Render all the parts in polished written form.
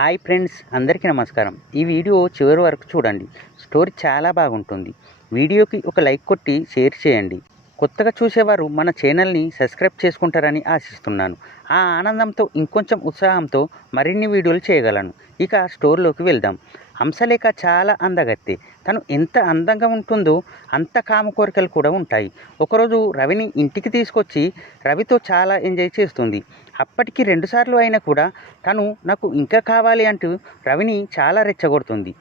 Hi friends, అందరికీ నమస్కారం. ఈ వీడియో చివరి వరకు చూడండి. స్టోరీ చాలా బాగుంటుంది. వీడియోకి ఒక లైక్ కొట్టి షేర్ చేయండి. కొత్తగా చూసేవారు మన ఛానల్ని సబ్స్క్రైబ్ చేసుకుంటారని ఆశిస్తున్నాను. ఆ ఆనందంతో ఇంకొంచెం ఉత్సాహంతో మరిన్ని వీడియోలు చేయగలను. ఇక స్టోరీలోకి వెళ్దాం. హంసలేఖ చాలా అందగత్తె. తను ఎంత అందంగా ఉంటుందో అంత కామ కోరికలు కూడా ఉంటాయి. ఒకరోజు రవిని ఇంటికి తీసుకొచ్చి రవితో చాలా ఎంజాయ్ చేస్తుంది. అప్పటికి 2 సార్లు అయినా కూడా తను నాకు ఇంకా కావాలి అంటూ రవిని చాలా రెచ్చగొడుతుంది.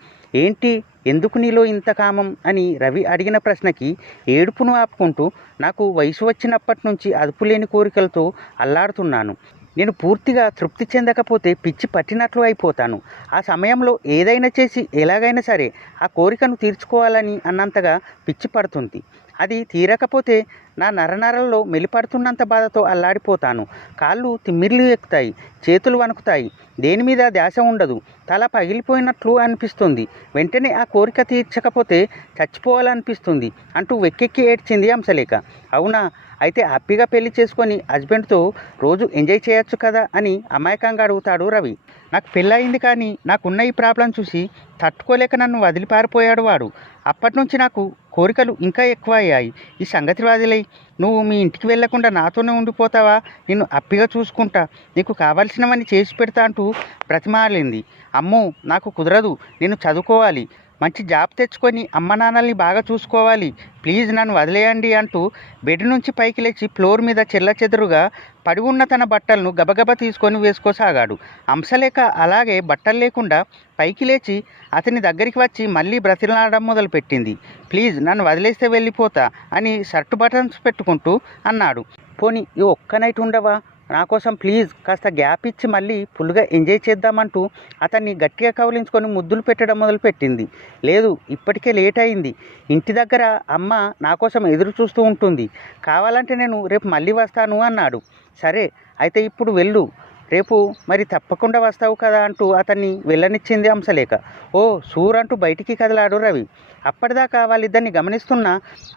ఏంటి, ఎందుకు నీలో ఇంత కామం అని రవి అడిగిన ప్రశ్నకి ఏడుపును ఆపుకుంటూ, నాకు వయసు వచ్చినప్పటి నుంచి అదుపులేని కోరికలతో అల్లాడుతున్నాను. నేను పూర్తిగా తృప్తి చెందకపోతే పిచ్చి పట్టినట్లు అయిపోతాను. ఆ సమయంలో ఏదైనా చేసి ఎలాగైనా సరే ఆ కోరికను తీర్చుకోవాలని అన్నంతగా పిచ్చి పడుతుంది. అది తీరకపోతే నా నరనరల్లో మెలిపడుతున్నంత బాధతో అల్లాడిపోతాను. కాళ్ళు తిమ్మిర్లు ఎక్కుతాయి, చేతులు వణుకుతాయి, దేని మీద ధ్యాస ఉండదు, తల పగిలిపోయినట్లు అనిపిస్తుంది. వెంటనే ఆ కోరిక తీర్చకపోతే చచ్చిపోవాలనిపిస్తుంది అంటూ వెక్కెక్కి ఏడ్చింది హంసలేఖ. అవునా, అయితే హ్యాపీగా పెళ్లి చేసుకొని హస్బెండ్తో రోజు ఎంజాయ్ చేయొచ్చు కదా అని అమాయకంగా అడుగుతాడు రవి. నాకు పెళ్ళయింది, కానీ నాకున్న ఈ ప్రాబ్లం చూసి తట్టుకోలేక నన్ను వదిలిపారిపోయాడు వాడు. అప్పటి నుంచి నాకు కోరికలు ఇంకా ఎక్కువ అయ్యాయి. ఈ సంగతి వదిలేయ్, నువ్వు మీ ఇంటికి వెళ్లకుండా నాతోనే ఉండిపోతావా? నిన్ను అప్పిగా చూసుకుంటా, నీకు కావాల్సినవన్నీ చేసి పెడతా అంటూ బ్రతిమాలింది. అమ్మో, నాకు కుదరదు, నేను చదువుకోవాలి, మంచి జాబ్ తెచ్చుకొని అమ్మ నాన్నల్ని బాగా చూసుకోవాలి, ప్లీజ్ నన్ను వదిలేయండి అంటూ బెడ్ నుంచి పైకి లేచి ఫ్లోర్ మీద చెల్లచెదురుగా పడి ఉన్న తన బట్టలను గబగబా తీసుకొని వేసుకోసాగాడు. హంసలేఖ అలాగే బట్టలు లేకుండా పైకి లేచి అతని దగ్గరికి వచ్చి మళ్ళీ బ్రతిలాడడం మొదలుపెట్టింది. ప్లీజ్ నన్ను వదిలేస్తే వెళ్ళిపోతా అని షర్టు బటన్స్ పెట్టుకుంటూ అన్నాడు. పోనీ ఈ ఒక్క నైట్ ఉండవా నా కోసం, ప్లీజ్ కాస్త గ్యాప్ ఇచ్చి మళ్ళీ ఫుల్గా ఎంజాయ్ చేద్దామంటూ అతన్ని గట్టిగా కౌలించుకొని ముద్దులు పెట్టడం మొదలుపెట్టింది. లేదు, ఇప్పటికే లేట్ అయింది, ఇంటి దగ్గర అమ్మ నా కోసం ఎదురు చూస్తూ ఉంటుంది, కావాలంటే నేను రేపు మళ్ళీ వస్తాను అన్నాడు. సరే అయితే ఇప్పుడు వెళ్ళు, రేపు మరి తప్పకుండా వస్తావు కదా అంటూ అతన్ని వెళ్ళనిచ్చింది హంసలేఖ. ఓ సూర్ అంటూ బయటికి కదిలాడు రవి. అప్పటిదాకా వాళ్ళిద్దరిని గమనిస్తున్న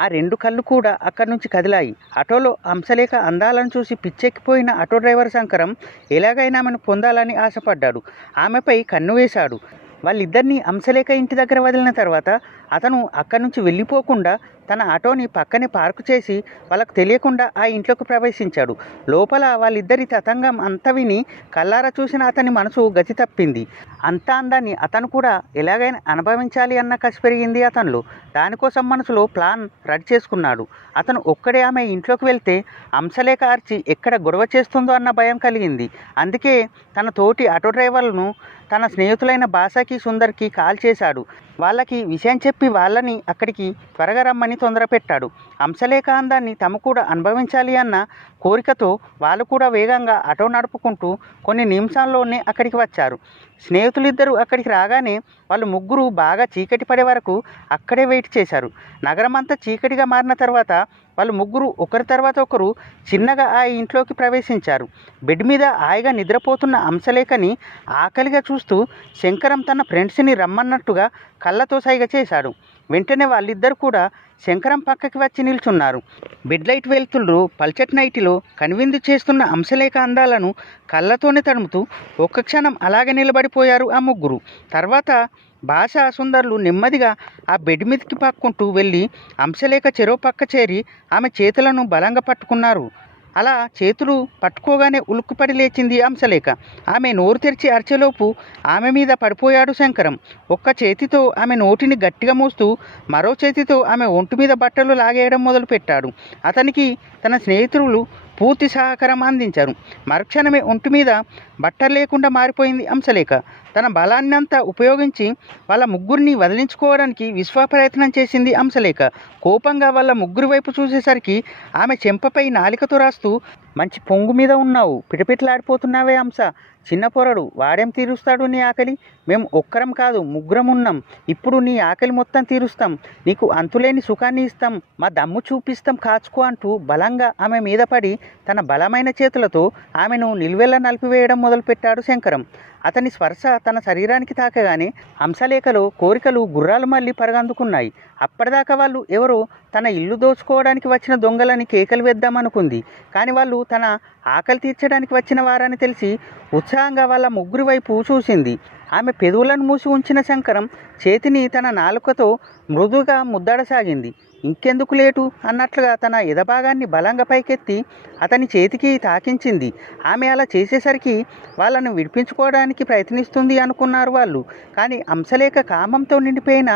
ఆ 2 కళ్ళు కూడా అక్కడి నుంచి కదిలాయి. ఆటోలో హంసలేఖ అందాలను చూసి పిచ్చెక్కిపోయిన ఆటో డ్రైవర్ శంకరం ఎలాగైనా ఆమెను పొందాలని ఆశపడ్డాడు. ఆమెపై కన్ను వేశాడు. వాళ్ళిద్దరినీ హంసలేఖ ఇంటి దగ్గర వదిలిన తర్వాత అతను అక్కడి నుంచి వెళ్ళిపోకుండా తన ఆటోని పక్కనే పార్కు చేసి వాళ్ళకు తెలియకుండా ఆ ఇంట్లోకి ప్రవేశించాడు. లోపల వాళ్ళిద్దరి తతంగం అంతా విని కల్లారా చూసిన అతని మనసు గతి తప్పింది. అంత అందాన్ని అతను కూడా ఎలాగైనా అనుభవించాలి అన్న కసి పెరిగింది అతనిలో. దానికోసం మనసులో ప్లాన్ రెడీ చేసుకున్నాడు. అతను ఒక్కడే ఆమె ఇంట్లోకి వెళ్తే హంసలేఖ అర్చి ఎక్కడ గొడవ చేస్తుందో అన్న భయం కలిగింది. అందుకే తన తోటి ఆటో డ్రైవర్లను తన స్నేహితులైన బాసాకి, సుందర్కి కాల్ చేశాడు. వాళ్ళకి విషయం చెప్పి వాళ్ళని అక్కడికి త్వరగా రమ్మని తొందరపెట్టాడు. హంసలేఖ అందాన్ని తమ కూడా అనుభవించాలి అన్న కోరికతో వాళ్ళు కూడా వేగంగా ఆటో నడుపుకుంటూ కొన్ని నిమిషాల్లోనే అక్కడికి వచ్చారు. స్నేహితులిద్దరూ అక్కడికి రాగానే వాళ్ళు ముగ్గురు బాగా చీకటి పడే వరకు అక్కడే వెయిట్ చేశారు. నగరం అంతా చీకటిగా మారిన తర్వాత వాళ్ళు ముగ్గురు ఒకరి తర్వాత ఒకరు చిన్నగా ఆ ఇంట్లోకి ప్రవేశించారు. బెడ్ మీద హాయిగా నిద్రపోతున్న హంసలేఖని ఆకలిగా చూస్తూ శంకరం తన ఫ్రెండ్స్ని రమ్మన్నట్టుగా కళ్ళతో సైగ చేశాడు. వెంటనే వాళ్ళిద్దరు కూడా శంకరం పక్కకి వచ్చి నిల్చున్నారు. బెడ్ లైట్ వెలుతుళ్ళు పల్చటి నైటిలో కనువిందు చేస్తున్న హంసలేఖ అందాలను కళ్ళతోనే తడుముతూ ఒక్క క్షణం అలాగే నిలబడిపోయారు ఆ ముగ్గురు. తర్వాత భాష, సుందర్లు నెమ్మదిగా ఆ బెడ్ మీదకి పాక్కుంటూ వెళ్ళి హంసలేఖ చెరో పక్క చేరి ఆమె చేతులను బలంగా పట్టుకున్నారు. అలా చేతులు పట్టుకోగానే ఉలుక్కుపడి లేచింది హంసలేఖ. ఆమె నోరు తెరిచి అరిచేలోపు ఆమె మీద పడిపోయాడు శంకరం. ఒక్క చేతితో ఆమె నోటిని గట్టిగా మూస్తూ మరో చేతితో ఆమె ఒంటి మీద బట్టలు లాగేయడం మొదలుపెట్టాడు. అతనికి తన స్నేహితులు పూర్తి సహకారం అందించారు. మరుక్షణమే ఒంటి మీద బట్టలు లేకుండా మారిపోయింది హంసలేఖ. తన బలాన్నంతా ఉపయోగించి వాళ్ళ ముగ్గురిని వదిలించుకోవడానికి విశ్వ ప్రయత్నం చేసింది హంసలేఖ. కోపంగా వాళ్ళ ముగ్గురి వైపు చూసేసరికి ఆమె చెంపపై నాలికతో రాస్తూ, మంచి పొంగు మీద ఉన్నావు, పిటపిటలాడిపోతున్నావే హంస, చిన్న పొరడు, వాడేం తీరుస్తాడు నీ ఆకలి? మేము ఒక్కరం కాదు, ముగ్గురం ఉన్నాం. ఇప్పుడు నీ ఆకలి మొత్తం తీరుస్తాం, నీకు అంతులేని సుఖాన్ని ఇస్తాం, మా దమ్ము చూపిస్తాం, కాచుకో అంటూ బలంగా ఆమె మీద పడి తన బలమైన చేతులతో ఆమెను నిలువెల్లా నలిపివేయడం మొదలుపెట్టాడు శంకరం. అతని స్పర్శ తన శరీరానికి తాకగానే హంసలేఖలో కోరికలు గుర్రాలు మళ్ళీ పరగందుకున్నాయి. అప్పటిదాకా వాళ్ళు ఎవరో తన ఇల్లు దోచుకోవడానికి వచ్చిన దొంగలని కేకలు వేద్దామనుకుంది. కానీ వాళ్ళు తన ఆకలి తీర్చడానికి వచ్చిన వారని తెలిసి ఉత్సాహంగా వాళ్ళ ముగ్గురి వైపు చూసింది. ఆమె పెదవులను మూసి ఉంచిన శంకరం చేతిని తన నాలుకతో మృదుగా ముద్దాడసాగింది. ఇంకెందుకు లేటు అన్నట్లుగా తన ఎదభాగాన్ని బలంగా పైకెత్తి అతని చేతికి తాకించింది. ఆమె అలా చేసేసరికి వాళ్ళను విడిపించుకోవడానికి ప్రయత్నిస్తుంది అనుకున్నారు వాళ్ళు. కానీ హంసలేఖ కామంతో నిండిపోయిన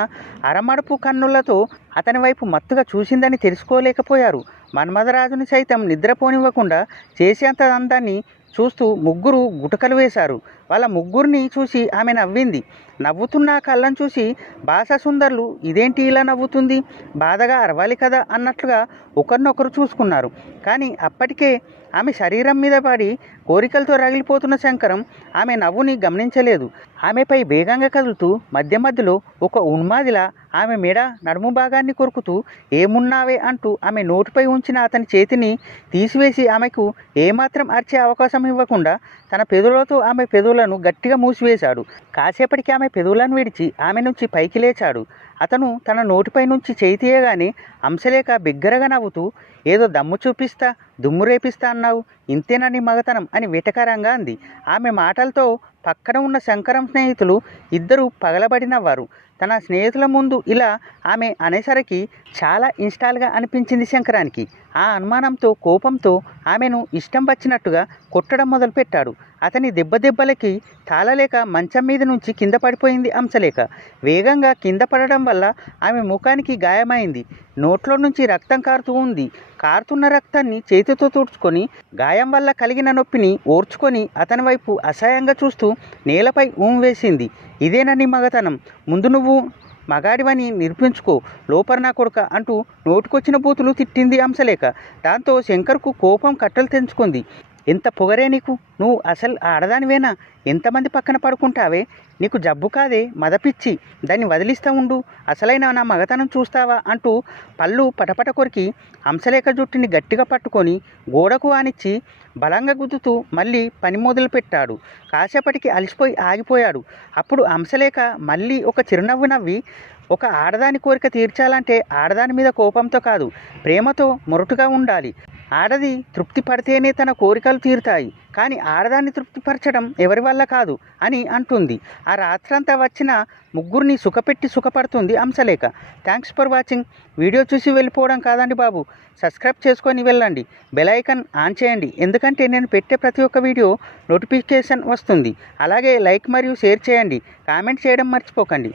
అరమడుపు కన్నులతో అతని వైపు మత్తుగా చూసిందని తెలుసుకోలేకపోయారు. మన్మథరాజుని సైతం నిద్రపోనివ్వకుండా చేసేంత అందాన్ని చూస్తూ ముగ్గురు గుటకలు వేశారు. వాళ్ళ ముగ్గురిని చూసి ఆమె నవ్వింది. నవ్వుతున్న కళ్ళను చూసి భాషాసుందరులు ఇదేంటి ఇలా నవ్వుతుంది, బాధగా అరవాలి కదా అన్నట్లుగా ఒకరినొకరు చూసుకున్నారు. కానీ అప్పటికే ఆమె శరీరం మీద పడి కోరికలతో రగిలిపోతున్న శంకరం ఆమె నవ్వుని గమనించలేదు. ఆమెపై వేగంగా కదులుతూ మధ్య మధ్యలో ఒక ఉన్మాదిలా ఆమె మెడ నడుము భాగాన్ని కొరుకుతూ ఏమున్నావే అంటూ ఆమె నోటిపై ఉంచిన అతని చేతిని తీసివేసి ఆమెకు ఏమాత్రం అరిచే అవకాశం ఇవ్వకుండా తన పెదవులతో ఆమె పెదవులను గట్టిగా మూసివేశాడు. కాసేపటికి ఆమె పెదవులను విడిచి ఆమె నుంచి పైకి లేచాడు. అతను తన నోటిపై నుంచి చేయి తీయగానే హంసలేఖ బిగ్గరగా నవ్వుతూ ఏదో దమ్ము చూపిస్తా, దుమ్ము రేపిస్తా అన్నావు, ఇంతేనని మగతనం అని వెటకారంగా అంది. ఆమె మాటలతో పక్కన ఉన్న శంకరం స్నేహితులు ఇద్దరు పగలబడి నవ్వారు. తన స్నేహితుల ముందు ఇలా ఆమె అనేసరికి చాలా ఇన్స్టాల్గా అనిపించింది శంకరానికి. ఆ అనుమానంతో కోపంతో ఆమెను ఇష్టం వచ్చినట్టుగా కొట్టడం మొదలుపెట్టాడు. అతని దెబ్బలకి తాళలేక మంచం మీద నుంచి కింద పడిపోయింది హంసలేఖ. వేగంగా కింద పడడం వల్ల ఆమె ముఖానికి గాయమైంది. నోట్లో నుంచి రక్తం కారుతూ ఉంది. కారుతున్న రక్తాన్ని చేతితో తుడుచుకొని గాయం వల్ల కలిగిన నొప్పిని ఓర్చుకొని అతని వైపు అసహ్యంగా చూస్తూ నేలపై వేసింది. ఇదేనని మగతనం, ముందు నువ్వు మగాడివని నిరూపించుకో, లోపల నా కొడుక అంటూ నోటుకొచ్చిన బూతులు తిట్టింది హంసలేఖ. దాంతో శంకర్కు కోపం కట్టలు తెంచుకుంది. ఎంత పొగరే నీకు, నువ్వు అసలు ఆడదానివేనా, ఎంతమంది పక్కన పడుకుంటావే, నీకు జబ్బు కాదే మదపిచ్చి, దాన్ని వదిలిస్తూ ఉండు, అసలైన నా మగతనం చూస్తావా అంటూ పళ్ళు పటపట కొరికి హంసలేఖ జుట్టుని గట్టిగా పట్టుకొని గోడకు ఆనిచ్చి బలంగా గుద్దుతూ మళ్ళీ పని మొదలుపెట్టాడు. కాసేపటికి అలసిపోయి ఆగిపోయాడు. అప్పుడు హంసలేఖ మళ్ళీ ఒక చిరునవ్వు నవ్వి, ఒక ఆడదాని కోరిక తీర్చాలంటే ఆడదాని మీద కోపంతో కాదు, ప్రేమతో మొరటుగా ఉండాలి. ఆడది తృప్తి పడితేనే తన కోరికలు తీరుతాయి, కానీ ఆడదాన్ని తృప్తిపరచడం ఎవరి వల్ల కాదు అని అంటుంది. ఆ రాత్రంతా వచ్చిన ముగ్గురిని సుఖపడుతుంది Hamsalekha. Thanks for watching. Video చూసి వెళ్ళిపోవడం కాదండి బాబు, సబ్స్క్రైబ్ చేసుకొని వెళ్ళండి, బెల్ ఐకాన్ ఆన్ చేయండి, ఎందుకంటే నేను పెట్టే ప్రతి ఒక్క వీడియో నోటిఫికేషన్ వస్తుంది. అలాగే లైక్ మరియు షేర్ చేయండి, కామెంట్ చేయడం మర్చిపోకండి.